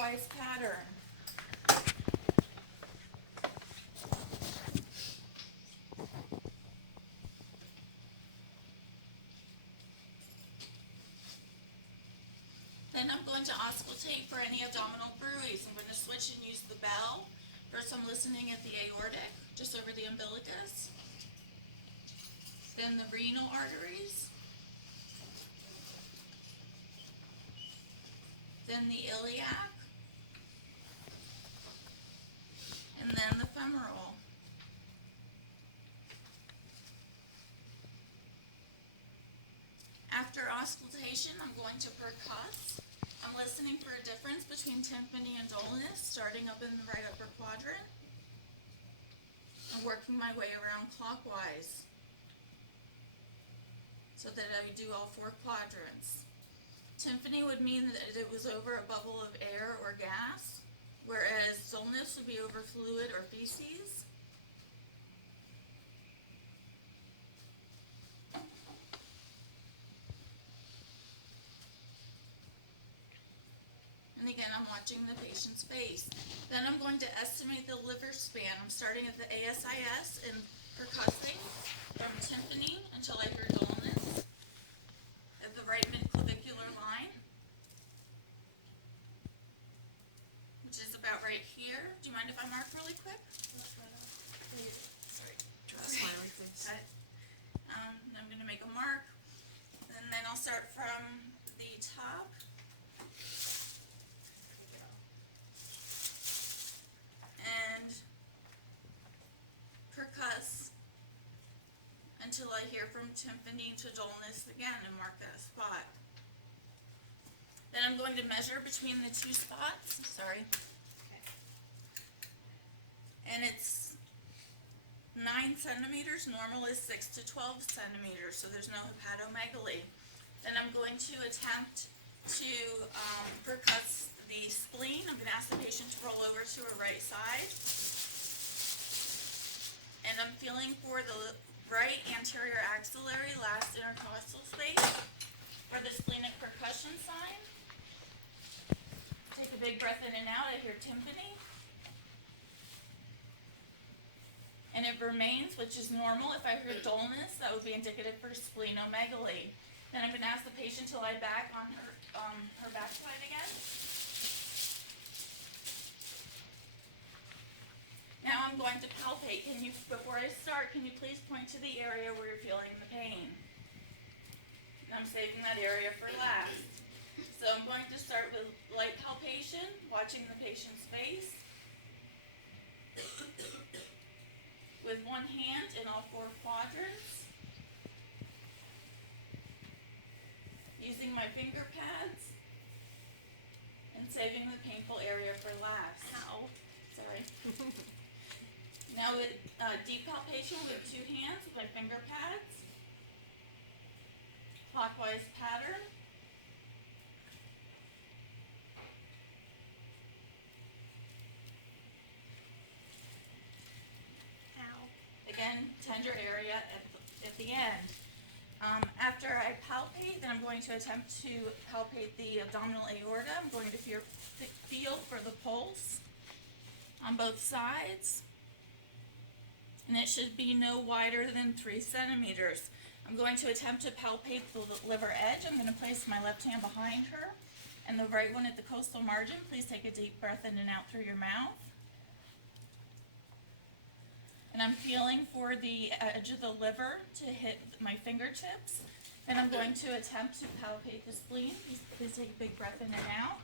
clockwise pattern. Then I'm going to auscultate for any abdominal bruise. I'm going to switch and use the bell. First I'm listening at the aortic, just over the umbilicus. Then the renal arteries. Then the iliac. And then the femoral. After auscultation, I'm going to percuss. I'm listening for a difference between tympany and dullness, starting up in the right upper quadrant and working my way around clockwise so that I do all 4 quadrants. Tympany would mean that it was over a bubble of air or gas, whereas dullness would be over fluid or feces. And again, I'm watching the patient's face. Then I'm going to estimate the liver span. I'm starting at the ASIS and percussing from tympany until I hear dullness at the right midclavicular line, which is about right here. Do you mind if I mark really quick? Sorry. Smiley face. I'm going to make a mark, and then I'll start from the top. And percuss until I hear from tympany to dullness again and mark that spot. Then I'm going to measure between the 2 spots. Sorry. And it's 9 centimeters. Normal is 6 to 12 centimeters, so there's no hepatomegaly. Then I'm going to attempt to percuss the spleen. I'm going to ask the patient to roll over to her right side. And I'm feeling for the right anterior axillary, last intercostal space, for the splenic percussion sign. Take a big breath in and out. I hear tympany. And it remains, which is normal. If I heard dullness, that would be indicative for splenomegaly. Then I'm going to ask the patient to lie back on her backside again. Now I'm going to palpate. Before I start, can you please point to the area where you're feeling the pain? And I'm saving that area for last. So I'm going to start with light palpation, watching the patient's face. With one hand in all 4 quadrants. Using my finger pads. And saving the painful area for last. Ow. Sorry. Now with deep palpation with 2 hands with my finger pads. Clockwise pattern. Ow. Again, tender area at the end. After I palpate, then I'm going to attempt to palpate the abdominal aorta. I'm going to feel for the pulse on both sides. And it should be no wider than 3 centimeters. I'm going to attempt to palpate the liver edge. I'm going to place my left hand behind her and the right one at the costal margin. Please take a deep breath in and out through your mouth. And I'm feeling for the edge of the liver to hit my fingertips. Then I'm going to attempt to palpate the spleen. Please take a big breath in and out.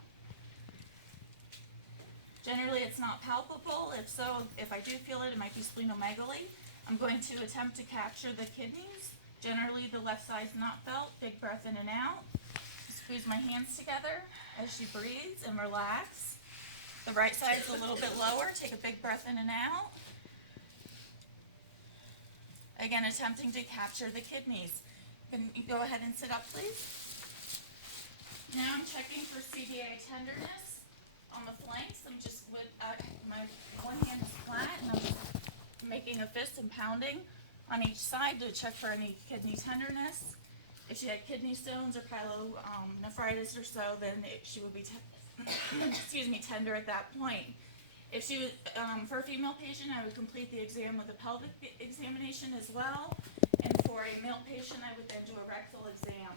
Generally, it's not palpable. If so, if I do feel it, it might be splenomegaly. I'm going to attempt to capture the kidneys. Generally, the left side's not felt. Big breath in and out. Squeeze my hands together as she breathes and relax. The right side's a little bit lower. Take a big breath in and out. Again, attempting to capture the kidneys. Can you go ahead and sit up, please? Now I'm checking for CDA tenderness on the flanks. I'm just with my one hand is flat, and I'm just making a fist and pounding on each side to check for any kidney tenderness. If she had kidney stones or pyelonephritis or so, then she would be tender at that point. If she was, for a female patient, I would complete the exam with a pelvic examination as well. And for a male patient, I would then do a rectal exam.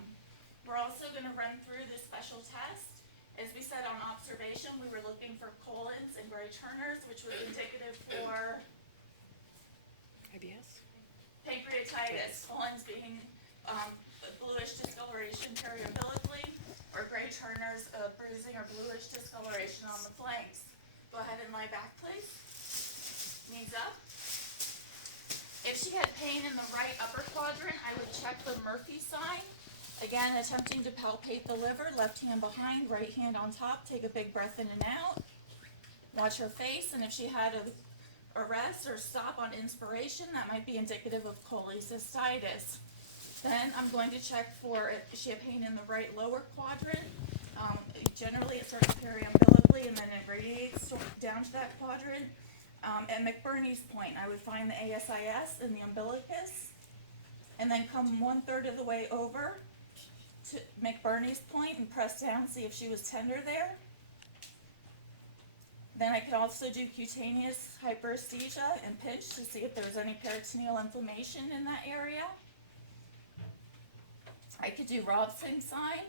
We're also gonna run through this special test. As we said on observation, we were looking for colons and Gray Turners, which was indicative for IBS? pancreatitis, colons being bluish discoloration periumbilically, or Gray Turners, bruising or bluish discoloration on the flanks. Go ahead and lie back, please. Knees up. If she had pain in the right upper quadrant, I would check the Murphy sign. Again, attempting to palpate the liver, left hand behind, right hand on top. Take a big breath in and out. Watch her face, and if she had a rest or stop on inspiration, that might be indicative of cholecystitis. Then I'm going to check for if she had pain in the right lower quadrant. Generally, it starts periumbilically and then it radiates down to that quadrant. At McBurney's point, I would find the ASIS in the umbilicus, and then come 1/3 of the way over to McBurney's point and press down, see if she was tender there. Then I could also do cutaneous hyperesthesia and pinch to see if there's any peritoneal inflammation in that area. I could do Robson sign,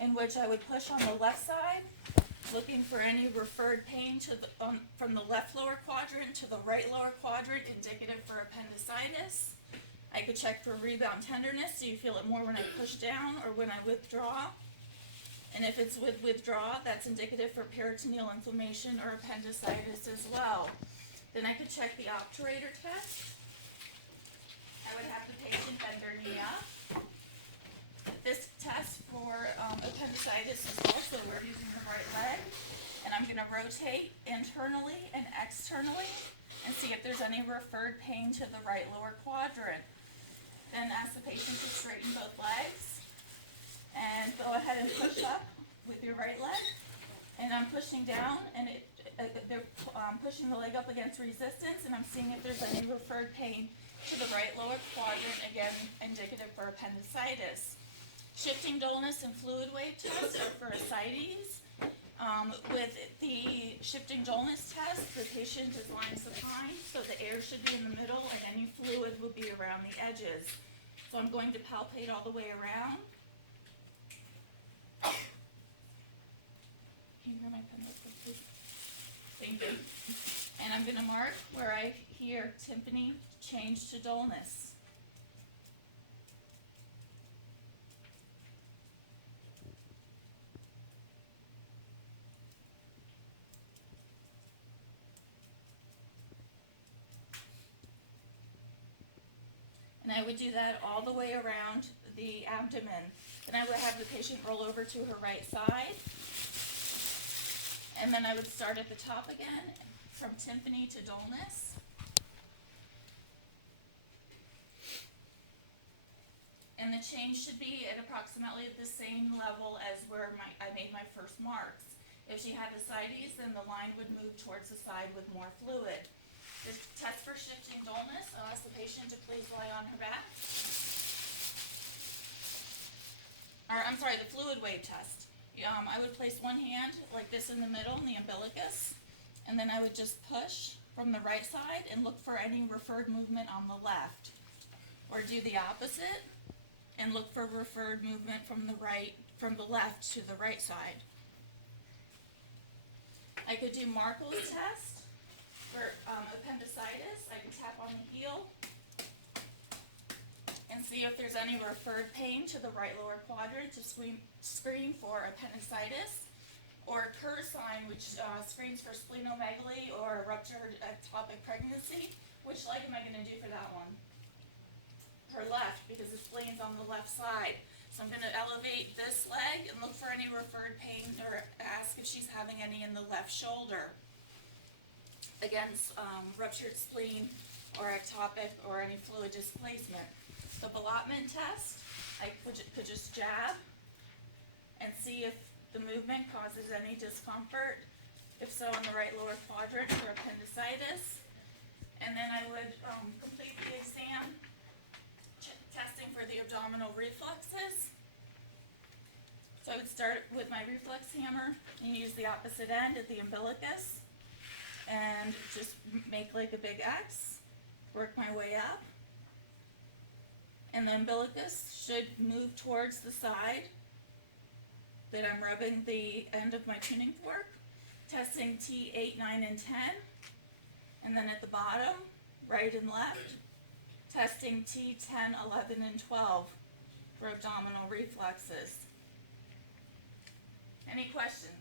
in which I would push on the left side, looking for any referred pain to the, from the left lower quadrant to the right lower quadrant, indicative for appendicitis. I could check for rebound tenderness, so you feel it more when I push down or when I withdraw. And if it's with withdraw, that's indicative for peritoneal inflammation or appendicitis as well. Then I could check the obturator test. I would have the patient bend their knee up. This test for appendicitis is also, we're using the right leg, and I'm gonna rotate internally and externally and see if there's any referred pain to the right lower quadrant. Then ask the patient to straighten both legs and go ahead and push up with your right leg. And I'm pushing down, and they're pushing the leg up against resistance, and I'm seeing if there's any referred pain to the right lower quadrant, again indicative for appendicitis. Shifting dullness and fluid wave tests are for ascites. With the shifting dullness test, the patient is lying supine, so the air should be in the middle and any fluid will be around the edges. So I'm going to palpate all the way around. Can you hear my pen liquid, please? Thank you. And I'm gonna mark where I hear tympani change to dullness. And I would do that all the way around the abdomen. Then I would have the patient roll over to her right side. And then I would start at the top again, from tympani to dullness. And the change should be at approximately the same level as where I made my first marks. If she had ascites, then the line would move towards the side with more fluid. The test for shifting dullness, I'll ask the patient to please lie on her back. The fluid wave test. I would place one hand like this in the middle in the umbilicus, and then I would just push from the right side and look for any referred movement on the left. Or do the opposite and look for referred movement from the left to the right side. I could do Markle's test for appendicitis. I can tap on the heel and see if there's any referred pain to the right lower quadrant to screen for appendicitis, or Kerr sign, which screens for splenomegaly or ruptured ectopic pregnancy. Which leg am I going to do for that one? Her left, because the spleen's on the left side. So I'm going to elevate this leg and look for any referred pain, or ask if she's having any in the left shoulder. Again, ruptured spleen or ectopic or any fluid displacement. The Ballotment test, I could just jab and see if the movement causes any discomfort. If so, in the right lower quadrant for appendicitis. And then I would complete the exam testing for the abdominal reflexes. So I would start with my reflex hammer and use the opposite end at the umbilicus and just make like a big X, work my way up. And the umbilicus should move towards the side that I'm rubbing the end of my tuning fork, testing T8, 9, and 10. And then at the bottom, right and left, testing T10, 11, and 12 for abdominal reflexes. Any questions?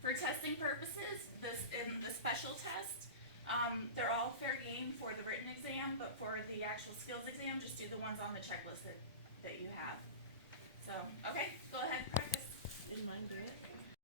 For testing purposes,